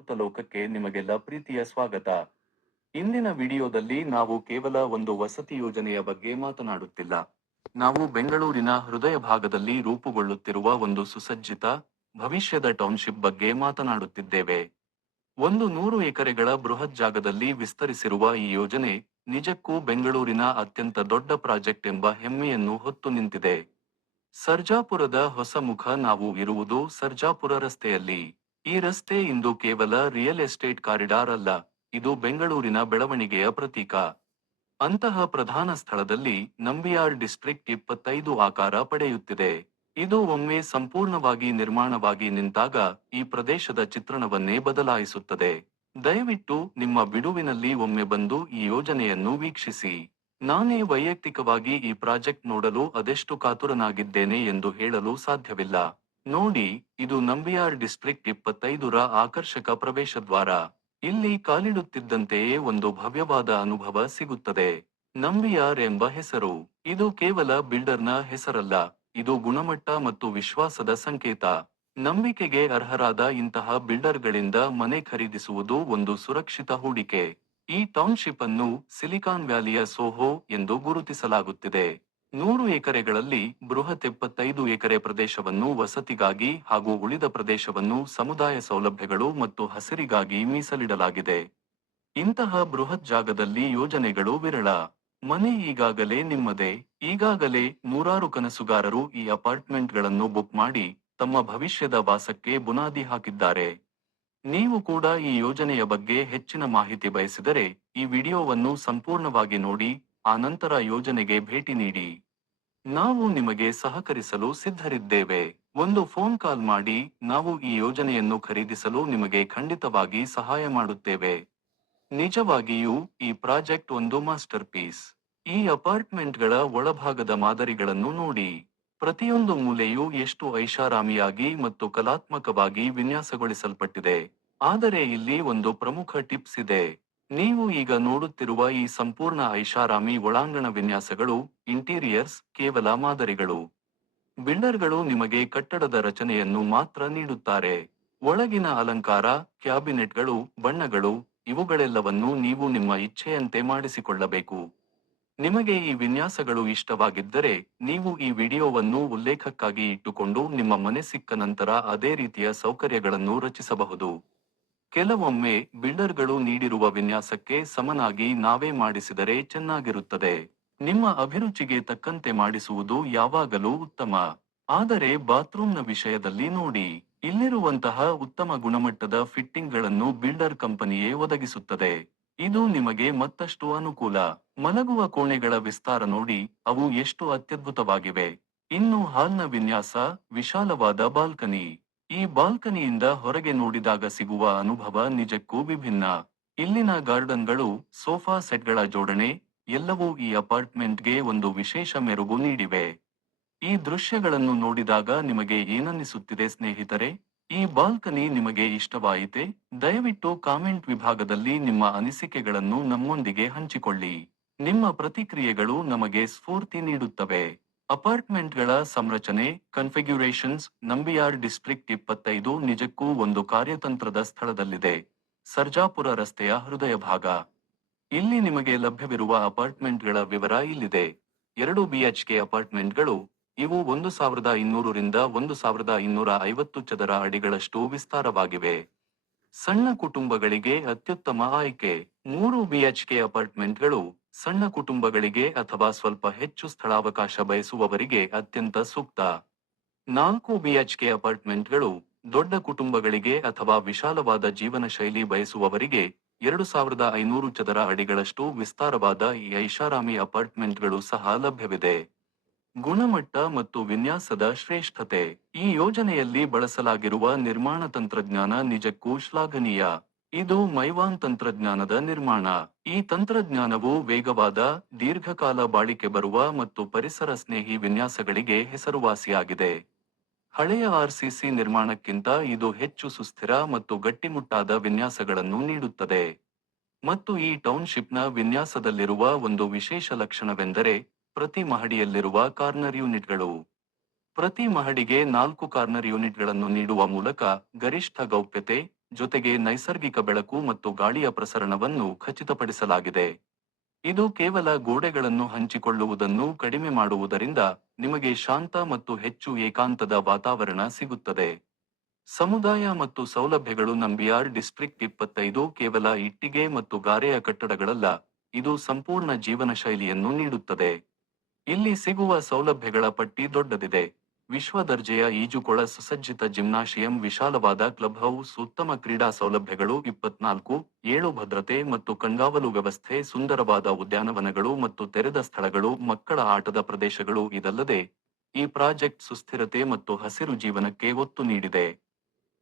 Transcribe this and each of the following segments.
ಅದ್ಭುತ ಲೋಕಕ್ಕೆ ನಿಮಗೆಲ್ಲ ಪ್ರೀತಿಯ ಸ್ವಾಗತ. ಇಂದಿನ ವಿಡಿಯೋದಲ್ಲಿ ನಾವು ಕೇವಲ ಒಂದು ವಸತಿ ಯೋಜನೆಯ ಬಗ್ಗೆ ಮಾತನಾಡುತ್ತಿಲ್ಲ. ನಾವು ಬೆಂಗಳೂರಿನ ಹೃದಯ ಭಾಗದಲ್ಲಿ ರೂಪುಗೊಳ್ಳುತ್ತಿರುವ ಒಂದು ಸುಸಜ್ಜಿತ, ಭವಿಷ್ಯದ ಟೌನ್ಶಿಪ್ ಬಗ್ಗೆ ಮಾತನಾಡುತ್ತಿದ್ದೇವೆ. ಒಂದು ನೂರು ಎಕರೆಗಳ ಬೃಹತ್ ಜಾಗದಲ್ಲಿ ವಿಸ್ತರಿಸಿರುವ ಈ ಯೋಜನೆ ನಿಜಕ್ಕೂ ಬೆಂಗಳೂರಿನ ಅತ್ಯಂತ ದೊಡ್ಡ ಪ್ರಾಜೆಕ್ಟ್ ಎಂಬ ಹೆಮ್ಮೆಯನ್ನು ಹೊತ್ತು ನಿಂತಿದೆ. ಸರ್ಜಾಪುರದ ಹೊಸ ಮುಖ ನಾವು ಇರುವುದು ಸರ್ಜಾಪುರ ರಸ್ತೆಯಲ್ಲಿ. ಈ ರಸ್ತೆ ಇಂದು ಕೇವಲ ರಿಯಲ್ ಎಸ್ಟೇಟ್ ಕಾರಿಡಾರ್ ಅಲ್ಲ, ಇದು ಬೆಂಗಳೂರಿನ ಬೆಳವಣಿಗೆಯ ಪ್ರತೀಕ. ಅಂತಹ ಪ್ರಧಾನ ಸ್ಥಳದಲ್ಲಿ ನಂಬಿಯಾರ್ ಡಿಸ್ಟ್ರಿಕ್ಟ್ ಇಪ್ಪತ್ತೈದು ಆಕಾರ ಪಡೆಯುತ್ತಿದೆ. ಇದು ಒಮ್ಮೆ ಸಂಪೂರ್ಣವಾಗಿ ನಿರ್ಮಾಣವಾಗಿ ನಿಂತಾಗ ಈ ಪ್ರದೇಶದ ಚಿತ್ರಣವನ್ನೇ ಬದಲಾಯಿಸುತ್ತದೆ. ದಯವಿಟ್ಟು ನಿಮ್ಮ ಬಿಡುವಿನಲ್ಲಿ ಒಮ್ಮೆ ಬಂದು ಈ ಯೋಜನೆಯನ್ನು ವೀಕ್ಷಿಸಿ. ನಾನೇ ವೈಯಕ್ತಿಕವಾಗಿ ಈ ಪ್ರಾಜೆಕ್ಟ್ ನೋಡಲು ಅದೆಷ್ಟು ಕಾತುರನಾಗಿದ್ದೇನೆ ಎಂದು ಹೇಳಲು ಸಾಧ್ಯವಿಲ್ಲ. ನೋಡಿ, ಇದು ನಂಬಿಯಾರ್ ಡಿಸ್ಟ್ರಿಕ್ಟ್ ಇಪ್ಪತ್ತೈದರ ಆಕರ್ಷಕ ಪ್ರವೇಶ ದ್ವಾರ ಇಲ್ಲಿ ಕಾಲಿಡುತ್ತಿದ್ದಂತೆಯೇ ಒಂದು ಭವ್ಯವಾದ ಅನುಭವ ಸಿಗುತ್ತದೆ. ನಂಬಿಯಾರ್ ಎಂಬ ಹೆಸರು. ಇದು ಕೇವಲ ಬಿಲ್ಡರ್ನ ಹೆಸರಲ್ಲ, ಇದು ಗುಣಮಟ್ಟ ಮತ್ತು ವಿಶ್ವಾಸದ ಸಂಕೇತ. ನಂಬಿಕೆಗೆ ಅರ್ಹರಾದ ಇಂತಹ ಬಿಲ್ಡರ್ಗಳಿಂದ ಮನೆ ಖರೀದಿಸುವುದು ಒಂದು ಸುರಕ್ಷಿತ ಹೂಡಿಕೆ. ಈ ಟೌನ್ಶಿಪ್ ಅನ್ನು ಸಿಲಿಕಾನ್ ವ್ಯಾಲಿಯ ಸೋಹೋ ಎಂದು ಗುರುತಿಸಲಾಗುತ್ತಿದೆ. ನೂರು ಎಕರೆಗಳಲ್ಲಿ ಬೃಹತ್ ಎಪ್ಪತ್ತೈದು ಎಕರೆ ಪ್ರದೇಶವನ್ನು ವಸತಿಗಾಗಿ ಹಾಗೂ ಉಳಿದ ಪ್ರದೇಶವನ್ನು ಸಮುದಾಯ ಸೌಲಭ್ಯಗಳು ಮತ್ತು ಹಸಿರಿಗಾಗಿ ಮೀಸಲಿಡಲಾಗಿದೆ. ಇಂತಹ ಬೃಹತ್ ಜಾಗದಲ್ಲಿ ಯೋಜನೆಗಳು ವಿರಳ. ಮನೆ ಈಗಾಗಲೇ ನಿಮ್ಮದೇ. ಈಗಾಗಲೇ ನೂರಾರು ಕನಸುಗಾರರು ಈ ಅಪಾರ್ಟ್ಮೆಂಟ್ಗಳನ್ನು ಬುಕ್ ಮಾಡಿ ತಮ್ಮ ಭವಿಷ್ಯದ ವಾಸಕ್ಕೆ ಬುನಾದಿ ಹಾಕಿದ್ದಾರೆ. ನೀವು ಕೂಡ ಈ ಯೋಜನೆಯ ಬಗ್ಗೆ ಹೆಚ್ಚಿನ ಮಾಹಿತಿ ಬಯಸಿದರೆ ಈ ವಿಡಿಯೋವನ್ನು ಸಂಪೂರ್ಣವಾಗಿ ನೋಡಿ ಆನಂತರ ಯೋಜನೆಗೆ ಭೇಟಿ ನೀಡಿ, ನಾವು ನಿಮಗೆ ಸಹಕರಿಸಲು ಸಿದ್ಧರಿದ್ದೇವೆ. ಒಂದು ಫೋನ್ ಕಾಲ್ ಮಾಡಿ, ನಾವು ಈ ಯೋಜನೆಯನ್ನು ಖರೀದಿಸಲು ನಿಮಗೆ ಖಂಡಿತವಾಗಿ ಸಹಾಯ ಮಾಡುತ್ತೇವೆ. ನಿಜವಾಗಿಯೂ ಈ ಪ್ರಾಜೆಕ್ಟ್ ಒಂದು ಮಾಸ್ಟರ್ ಪೀಸ್ ಈ ಅಪಾರ್ಟ್ಮೆಂಟ್ಗಳ ಒಳಭಾಗದ ಮಾದರಿಗಳನ್ನು ನೋಡಿ. ಪ್ರತಿಯೊಂದು ಮೂಲೆಯು ಎಷ್ಟು ಐಷಾರಾಮಿಯಾಗಿ ಮತ್ತು ಕಲಾತ್ಮಕವಾಗಿ ವಿನ್ಯಾಸಗೊಳಿಸಲ್ಪಟ್ಟಿದೆ. ಆದರೆ ಇಲ್ಲಿ ಒಂದು ಪ್ರಮುಖ ಟಿಪ್ಸ್ ಇದೆ. ನೀವು ಈಗ ನೋಡುತ್ತಿರುವ ಈ ಸಂಪೂರ್ಣ ಐಷಾರಾಮಿ ಒಳಾಂಗಣ ವಿನ್ಯಾಸಗಳು, ಇಂಟೀರಿಯರ್ಸ್ ಕೇವಲ ಮಾದರಿಗಳು. ಬಿಲ್ಡರ್ಗಳು ನಿಮಗೆ ಕಟ್ಟಡದ ರಚನೆಯನ್ನು ಮಾತ್ರ ನೀಡುತ್ತಾರೆ. ಒಳಗಿನ ಅಲಂಕಾರ, ಕ್ಯಾಬಿನೆಟ್ಗಳು, ಬಣ್ಣಗಳು, ಇವುಗಳೆಲ್ಲವನ್ನೂ ನೀವು ನಿಮ್ಮ ಇಚ್ಛೆಯಂತೆ ಮಾಡಿಸಿಕೊಳ್ಳಬೇಕು. ನಿಮಗೆ ಈ ವಿನ್ಯಾಸಗಳು ಇಷ್ಟವಾಗಿದ್ದರೆ, ನೀವು ಈ ವಿಡಿಯೋವನ್ನು ಉಲ್ಲೇಖಕ್ಕಾಗಿ ಇಟ್ಟುಕೊಂಡು ನಿಮ್ಮ ಮನೆ ಸಿಕ್ಕ ನಂತರ ಅದೇ ರೀತಿಯ ಸೌಕರ್ಯಗಳನ್ನು ರಚಿಸಬಹುದು. ಕೆಲವೊಮ್ಮೆ ಬಿಲ್ಡರ್ಗಳು ನೀಡಿರುವ ವಿನ್ಯಾಸಕ್ಕೆ ಸಮನಾಗಿ ನಾವೇ ಮಾಡಿಸಿದರೆ ಚೆನ್ನಾಗಿರುತ್ತದೆ. ನಿಮ್ಮ ಅಭಿರುಚಿಗೆ ತಕ್ಕಂತೆ ಮಾಡಿಸುವುದು ಯಾವಾಗಲೂ ಉತ್ತಮ. ಆದರೆ ಬಾತ್ರೂಮ್ನ ವಿಷಯದಲ್ಲಿ ನೋಡಿ. ಇಲ್ಲಿರುವಂತಹ ಉತ್ತಮ ಗುಣಮಟ್ಟದ ಫಿಟ್ಟಿಂಗ್ಗಳನ್ನು ಬಿಲ್ಡರ್ ಕಂಪನಿಯೇ ಒದಗಿಸುತ್ತದೆ. ಇದು ನಿಮಗೆ ಮತ್ತಷ್ಟು ಅನುಕೂಲ. ಮಲಗುವ ಕೋಣೆಗಳ ವಿಸ್ತಾರ ನೋಡಿ, ಅವು ಎಷ್ಟು ಅತ್ಯದ್ಭುತವಾಗಿವೆ. ಇನ್ನು ಹಾಲ್ನ ವಿನ್ಯಾಸ, ವಿಶಾಲವಾದ ಬಾಲ್ಕನಿ. ಈ ಬಾಲ್ಕನಿಯಿಂದ ಹೊರಗೆ ನೋಡಿದಾಗ ಸಿಗುವ ಅನುಭವ ನಿಜಕ್ಕೂ ವಿಭಿನ್ನ. ಇಲ್ಲಿನ ಗಾರ್ಡನ್ಗಳು ಸೋಫಾ ಸೆಟ್ಗಳ ಜೋಡಣೆ, ಎಲ್ಲವೂ ಈ ಅಪಾರ್ಟ್ಮೆಂಟ್ಗೆ ಒಂದು ವಿಶೇಷ ಮೆರುಗು ನೀಡಿವೆ. ಈ ದೃಶ್ಯಗಳನ್ನು ನೋಡಿದಾಗ ನಿಮಗೆ ಏನನ್ನಿಸುತ್ತಿದೆ ಸ್ನೇಹಿತರೆ? ಈ ಬಾಲ್ಕನಿ ನಿಮಗೆ ಇಷ್ಟವಾಯಿತೆ? ದಯವಿಟ್ಟು ಕಾಮೆಂಟ್ ವಿಭಾಗದಲ್ಲಿ ನಿಮ್ಮ ಅನಿಸಿಕೆಗಳನ್ನು ನಮ್ಮೊಂದಿಗೆ ಹಂಚಿಕೊಳ್ಳಿ. ನಿಮ್ಮ ಪ್ರತಿಕ್ರಿಯೆಗಳು ನಮಗೆ ಸ್ಫೂರ್ತಿ ನೀಡುತ್ತವೆ. ಅಪಾರ್ಟ್ಮೆಂಟ್ಗಳ ಸಂರಚನೆ ಕನ್ಫಿಗ್ಯುರೇಷನ್ಸ್ ನಂಬಿಯಾರ್ ಡಿಸ್ಟ್ರಿಕ್ಟ್ ಇಪ್ಪತ್ತೈದು ನಿಜಕ್ಕೂ ಒಂದು ಕಾರ್ಯತಂತ್ರದ ಸ್ಥಳದಲ್ಲಿದೆ. ಸರ್ಜಾಪುರ ರಸ್ತೆಯ ಹೃದಯ ಭಾಗ. ಇಲ್ಲಿ ನಿಮಗೆ ಲಭ್ಯವಿರುವ ಅಪಾರ್ಟ್ಮೆಂಟ್ಗಳ ವಿವರ ಇಲ್ಲಿದೆ. ಎರಡು ಬಿಎಚ್ಕೆ ಅಪಾರ್ಟ್ಮೆಂಟ್ಗಳು, ಇವು ಒಂದು ಸಾವಿರದ ಇನ್ನೂರರಿಂದ ಒಂದು ಸಾವಿರದ ಇನ್ನೂರ ಐವತ್ತು ಚದರ ಅಡಿಗಳಷ್ಟು ವಿಸ್ತಾರವಾಗಿವೆ. ಸಣ್ಣ ಕುಟುಂಬಗಳಿಗೆ ಅತ್ಯುತ್ತಮ ಆಯ್ಕೆ. ಮೂರು ಬಿಎಚ್ಕೆ ಅಪಾರ್ಟ್ಮೆಂಟ್ಗಳು ಸಣ್ಣ ಕುಟುಂಬಗಳಿಗೆ ಅಥವಾ ಸ್ವಲ್ಪ ಹೆಚ್ಚು ಸ್ಥಳಾವಕಾಶ ಬಯಸುವವರಿಗೆ ಅತ್ಯಂತ ಸೂಕ್ತ. ನಾಲ್ಕು ಬಿಎಚ್ಕೆ ಅಪಾರ್ಟ್ಮೆಂಟ್ಗಳು ದೊಡ್ಡ ಕುಟುಂಬಗಳಿಗೆ ಅಥವಾ ವಿಶಾಲವಾದ ಜೀವನ ಶೈಲಿ ಬಯಸುವವರಿಗೆ ಎರಡು ಸಾವಿರದ ಐನೂರು ಚದರ ಅಡಿಗಳಷ್ಟು ವಿಸ್ತಾರವಾದ ಈ ಐಷಾರಾಮಿ ಅಪಾರ್ಟ್ಮೆಂಟ್ಗಳು ಸಹ ಲಭ್ಯವಿದೆ. ಗುಣಮಟ್ಟ ಮತ್ತು ವಿನ್ಯಾಸದ ಶ್ರೇಷ್ಠತೆ ಈ ಯೋಜನೆಯಲ್ಲಿ ಬಳಸಲಾಗಿರುವ ನಿರ್ಮಾಣ ತಂತ್ರಜ್ಞಾನ ನಿಜಕ್ಕೂ ಶ್ಲಾಘನೀಯ. ಇದು ಮೈವಾನ್ ತಂತ್ರಜ್ಞಾನದ ನಿರ್ಮಾಣ. ಈ ತಂತ್ರಜ್ಞಾನವು ವೇಗವಾದ, ದೀರ್ಘಕಾಲ ಬಾಳಿಕೆ ಬರುವ ಮತ್ತು ಪರಿಸರ ಸ್ನೇಹಿ ವಿನ್ಯಾಸಗಳಿಗೆ ಹೆಸರುವಾಸಿಯಾಗಿದೆ. ಹಳೆಯ ಆರ್ಸಿಸಿ ನಿರ್ಮಾಣಕ್ಕಿಂತ ಇದು ಹೆಚ್ಚು ಸುಸ್ಥಿರ ಮತ್ತು ಗಟ್ಟಿಮುಟ್ಟಾದ ವಿನ್ಯಾಸಗಳನ್ನು ನೀಡುತ್ತದೆ. ಮತ್ತು ಈ ಟೌನ್ಶಿಪ್ನ ವಿನ್ಯಾಸದಲ್ಲಿರುವ ಒಂದು ವಿಶೇಷ ಲಕ್ಷಣವೆಂದರೆ ಪ್ರತಿ ಮಹಡಿಯಲ್ಲಿರುವ ಕಾರ್ನರ್ ಯೂನಿಟ್ಗಳು. ಪ್ರತಿ ಮಹಡಿಗೆ ನಾಲ್ಕು ಕಾರ್ನರ್ ಯೂನಿಟ್ಗಳನ್ನು ನೀಡುವ ಮೂಲಕ ಗರಿಷ್ಠ ಗೌಪ್ಯತೆ ಜೊತೆಗೆ ನೈಸರ್ಗಿಕ ಬೆಳಕು ಮತ್ತು ಗಾಳಿಯ ಪ್ರಸರಣವನ್ನು ಖಚಿತಪಡಿಸಲಾಗಿದೆ. ಇದು ಕೇವಲ ಗೋಡೆಗಳನ್ನು ಹಂಚಿಕೊಳ್ಳುವುದನ್ನು ಕಡಿಮೆ ಮಾಡುವುದರಿಂದ ನಿಮಗೆ ಶಾಂತ ಮತ್ತು ಹೆಚ್ಚು ಏಕಾಂತದ ವಾತಾವರಣ ಸಿಗುತ್ತದೆ. ಸಮುದಾಯ ಮತ್ತು ಸೌಲಭ್ಯಗಳು ನಂಬಿಯಾರ್ ಡಿಸ್ಟ್ರಿಕ್ಟ್ ಇಪ್ಪತ್ತೈದು ಕೇವಲ ಇಟ್ಟಿಗೆ ಮತ್ತು ಗಾರೆಯ ಕಟ್ಟಡಗಳಲ್ಲ, ಇದು ಸಂಪೂರ್ಣ ಜೀವನ ಶೈಲಿಯನ್ನು ನೀಡುತ್ತದೆ. ಇಲ್ಲಿ ಸಿಗುವ ಸೌಲಭ್ಯಗಳ ಪಟ್ಟಿ ದೊಡ್ಡದಿದೆ. ವಿಶ್ವ ದರ್ಜೆಯ ಈಜುಕೊಳ ಸುಸಜ್ಜಿತ ಜಿಮ್ನಾಶಿಯಂ ವಿಶಾಲವಾದ ಕ್ಲಬ್ ಹೌಸ್ ಉತ್ತಮ ಕ್ರೀಡಾ ಸೌಲಭ್ಯಗಳು, ಇಪ್ಪತ್ನಾಲ್ಕು, ಏಳು ಭದ್ರತೆ ಮತ್ತು ಕಣ್ಗಾವಲು ವ್ಯವಸ್ಥೆ, ಸುಂದರವಾದ ಉದ್ಯಾನವನಗಳು ಮತ್ತು ತೆರೆದ ಸ್ಥಳಗಳು, ಮಕ್ಕಳ ಆಟದ ಪ್ರದೇಶಗಳು ಇದಲ್ಲದೆ ಈ ಪ್ರಾಜೆಕ್ಟ್ ಸುಸ್ಥಿರತೆ ಮತ್ತು ಹಸಿರು ಜೀವನಕ್ಕೆ ಒತ್ತು ನೀಡಿದೆ.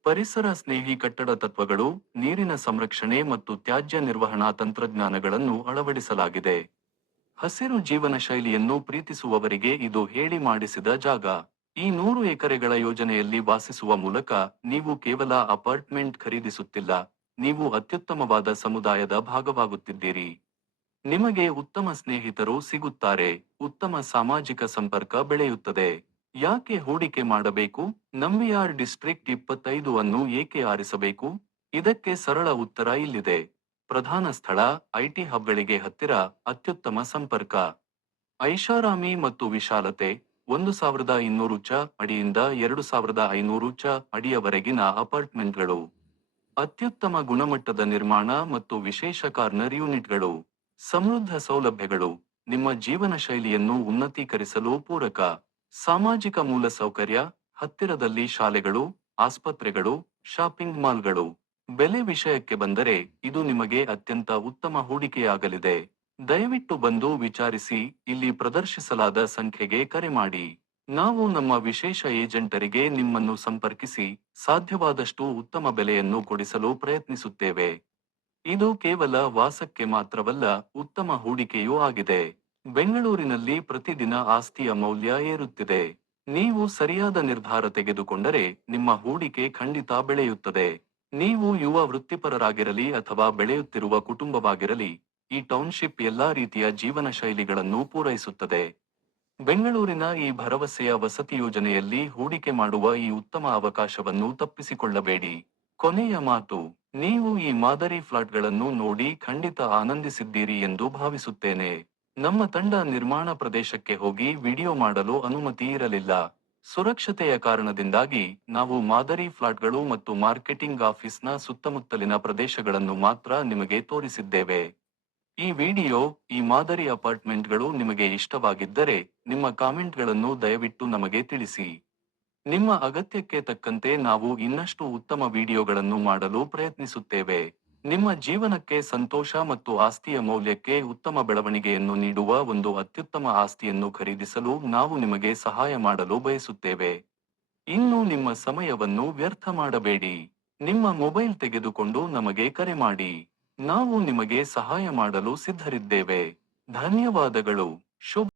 ಪರಿಸರ ಸ್ನೇಹಿ ಕಟ್ಟಡ ತತ್ವಗಳು, ನೀರಿನ ಸಂರಕ್ಷಣೆ ಮತ್ತು ತ್ಯಾಜ್ಯ ನಿರ್ವಹಣಾ ತಂತ್ರಜ್ಞಾನಗಳನ್ನು ಅಳವಡಿಸಲಾಗಿದೆ. ಹಸಿರು ಜೀವನ ಶೈಲಿಯನ್ನು ಪ್ರೀತಿಸುವವರಿಗೆ ಇದು ಹೇಳಿ ಮಾಡಿಸಿದ ಜಾಗ. ಈ ನೂರು ಎಕರೆಗಳ ಯೋಜನೆಯಲ್ಲಿ ವಾಸಿಸುವ ಮೂಲಕ ನೀವು ಕೇವಲ ಅಪಾರ್ಟ್ಮೆಂಟ್ ಖರೀದಿಸುತ್ತಿಲ್ಲ, ನೀವು ಅತ್ಯುತ್ತಮವಾದ ಸಮುದಾಯದ ಭಾಗವಾಗುತ್ತಿದ್ದೀರಿ. ನಿಮಗೆ ಉತ್ತಮ ಸ್ನೇಹಿತರು ಸಿಗುತ್ತಾರೆ, ಉತ್ತಮ ಸಾಮಾಜಿಕ ಸಂಪರ್ಕ ಬೆಳೆಯುತ್ತದೆ. ಯಾಕೆ ಹೂಡಿಕೆ ಮಾಡಬೇಕು? ನಂಬಿಯಾರ್ ಡಿಸ್ಟ್ರಿಕ್ಟ್ ಇಪ್ಪತ್ತೈದು ಅನ್ನು ಏಕೆ ಆರಿಸಬೇಕು? ಇದಕ್ಕೆ ಸರಳ ಉತ್ತರ ಇಲ್ಲಿದೆ. ಪ್ರಧಾನ ಸ್ಥಳ, ಐಟಿ ಹಬ್ಗಳಿಗೆ ಹತ್ತಿರ ಅತ್ಯುತ್ತಮ ಸಂಪರ್ಕ. ಐಷಾರಾಮಿ ಮತ್ತು ವಿಶಾಲತೆ ಒಂದು ಸಾವಿರದ ಇನ್ನೂರು ಚ ಅಡಿಯಿಂದ ಎರಡು ಸಾವಿರದ ಐನೂರು ಚ ಅಡಿಯವರೆಗಿನ ಅಪಾರ್ಟ್ಮೆಂಟ್ಗಳು. ಅತ್ಯುತ್ತಮ ಗುಣಮಟ್ಟದ ನಿರ್ಮಾಣ ಮತ್ತು ವಿಶೇಷ ಕಾರ್ನರ್ ಯೂನಿಟ್ಗಳು. ಸಮೃದ್ಧ ಸೌಲಭ್ಯಗಳು. ನಿಮ್ಮ ಜೀವನ ಶೈಲಿಯನ್ನು ಉನ್ನತೀಕರಿಸಲು ಪೂರಕ. ಸಾಮಾಜಿಕ ಮೂಲಸೌಕರ್ಯ, ಹತ್ತಿರದಲ್ಲಿ ಶಾಲೆಗಳು, ಆಸ್ಪತ್ರೆಗಳು, ಶಾಪಿಂಗ್ ಮಾಲ್ಗಳು. ಬೆಲೆ ವಿಷಯಕ್ಕೆ ಬಂದರೆ ಇದು ನಿಮಗೆ ಅತ್ಯಂತ ಉತ್ತಮ ಹೂಡಿಕೆಯಾಗಲಿದೆ. ದಯವಿಟ್ಟು ಬಂದು ವಿಚಾರಿಸಿ ಇಲ್ಲಿ ಪ್ರದರ್ಶಿಸಲಾದ ಸಂಖ್ಯೆಗೆ ಕರೆ ಮಾಡಿ. ನಾವು ನಮ್ಮ ವಿಶೇಷ ಏಜೆಂಟರಿಗೆ ನಿಮ್ಮನ್ನು ಸಂಪರ್ಕಿಸಿ ಸಾಧ್ಯವಾದಷ್ಟು ಉತ್ತಮ ಬೆಲೆಯನ್ನು ಕೊಡಿಸಲು ಪ್ರಯತ್ನಿಸುತ್ತೇವೆ. ಇದು ಕೇವಲ ವಾಸಕ್ಕೆ ಮಾತ್ರವಲ್ಲ, ಉತ್ತಮ ಹೂಡಿಕೆಯೂ ಆಗಿದೆ. ಬೆಂಗಳೂರಿನಲ್ಲಿ ಪ್ರತಿದಿನ ಆಸ್ತಿಯ ಮೌಲ್ಯ ಏರುತ್ತಿದೆ. ನೀವು ಸರಿಯಾದ ನಿರ್ಧಾರ ತೆಗೆದುಕೊಂಡರೆ ನಿಮ್ಮ ಹೂಡಿಕೆ ಖಂಡಿತ ಬೆಳೆಯುತ್ತದೆ. ನೀವು ಯುವ ವೃತ್ತಿಪರರಾಗಿರಲಿ ಅಥವಾ ಬೆಳೆಯುತ್ತಿರುವ ಕುಟುಂಬವಾಗಿರಲಿ ಈ ಟೌನ್ಶಿಪ್ ಎಲ್ಲಾ ರೀತಿಯ ಜೀವನ ಶೈಲಿಗಳನ್ನು ಪೂರೈಸುತ್ತದೆ. ಬೆಂಗಳೂರಿನ ಈ ಭರವಸೆಯ ವಸತಿ ಯೋಜನೆಯಲ್ಲಿ ಹೂಡಿಕೆ ಮಾಡುವ ಈ ಉತ್ತಮ ಅವಕಾಶವನ್ನು ತಪ್ಪಿಸಿಕೊಳ್ಳಬೇಡಿ. ಕೊನೆಯ ಮಾತು, ನೀವು ಈ ಮಾದರಿ ಫ್ಲಾಟ್ಗಳನ್ನು ನೋಡಿ ಖಂಡಿತ ಆನಂದಿಸಿದ್ದೀರಿ ಎಂದು ಭಾವಿಸುತ್ತೇನೆ. ನಮ್ಮ ತಂಡ ನಿರ್ಮಾಣ ಪ್ರದೇಶಕ್ಕೆ ಹೋಗಿ ವಿಡಿಯೋ ಮಾಡಲು ಅನುಮತಿ ಇರಲಿಲ್ಲ. ಸುರಕ್ಷತೆಯ ಕಾರಣದಿಂದಾಗಿ ನಾವು ಮಾದರಿ ಫ್ಲಾಟ್ಗಳು ಮತ್ತು ಮಾರ್ಕೆಟಿಂಗ್ ಆಫೀಸ್ನ ಸುತ್ತಮುತ್ತಲಿನ ಪ್ರದೇಶಗಳನ್ನು ಮಾತ್ರ ನಿಮಗೆ ತೋರಿಸಿದ್ದೇವೆ. ಈ ವಿಡಿಯೋ, ಈ ಮಾದರಿ ಅಪಾರ್ಟ್ಮೆಂಟ್ಗಳು ನಿಮಗೆ ಇಷ್ಟವಾಗಿದ್ದರೆ ನಿಮ್ಮ ಕಾಮೆಂಟ್ಗಳನ್ನು ದಯವಿಟ್ಟು ನಮಗೆ ತಿಳಿಸಿ. ನಿಮ್ಮ ಅಗತ್ಯಕ್ಕೆ ತಕ್ಕಂತೆ ನಾವು ಇನ್ನಷ್ಟು ಉತ್ತಮ ವಿಡಿಯೋಗಳನ್ನು ಮಾಡಲು ಪ್ರಯತ್ನಿಸುತ್ತೇವೆ. ನಿಮ್ಮ ಜೀವನಕ್ಕೆ ಸಂತೋಷ ಮತ್ತು ಆಸ್ತಿಯ ಮೌಲ್ಯಕ್ಕೆ ಉತ್ತಮ ಬೆಳವಣಿಗೆಯನ್ನು ನೀಡುವ ಒಂದು ಅತ್ಯುತ್ತಮ ಆಸ್ತಿಯನ್ನು ಖರೀದಿಸಲು ನಾವು ನಿಮಗೆ ಸಹಾಯ ಮಾಡಲು ಬಯಸುತ್ತೇವೆ. ಇನ್ನು ನಿಮ್ಮ ಸಮಯವನ್ನು ವ್ಯರ್ಥ ಮಾಡಬೇಡಿ. ನಿಮ್ಮ ಮೊಬೈಲ್ ತೆಗೆದುಕೊಂಡು ನಮಗೆ ಕರೆ ಮಾಡಿ. ನಾವು ನಿಮಗೆ ಸಹಾಯ ಮಾಡಲು ಸಿದ್ಧರಿದ್ದೇವೆ. ಧನ್ಯವಾದಗಳು. ಶುಭ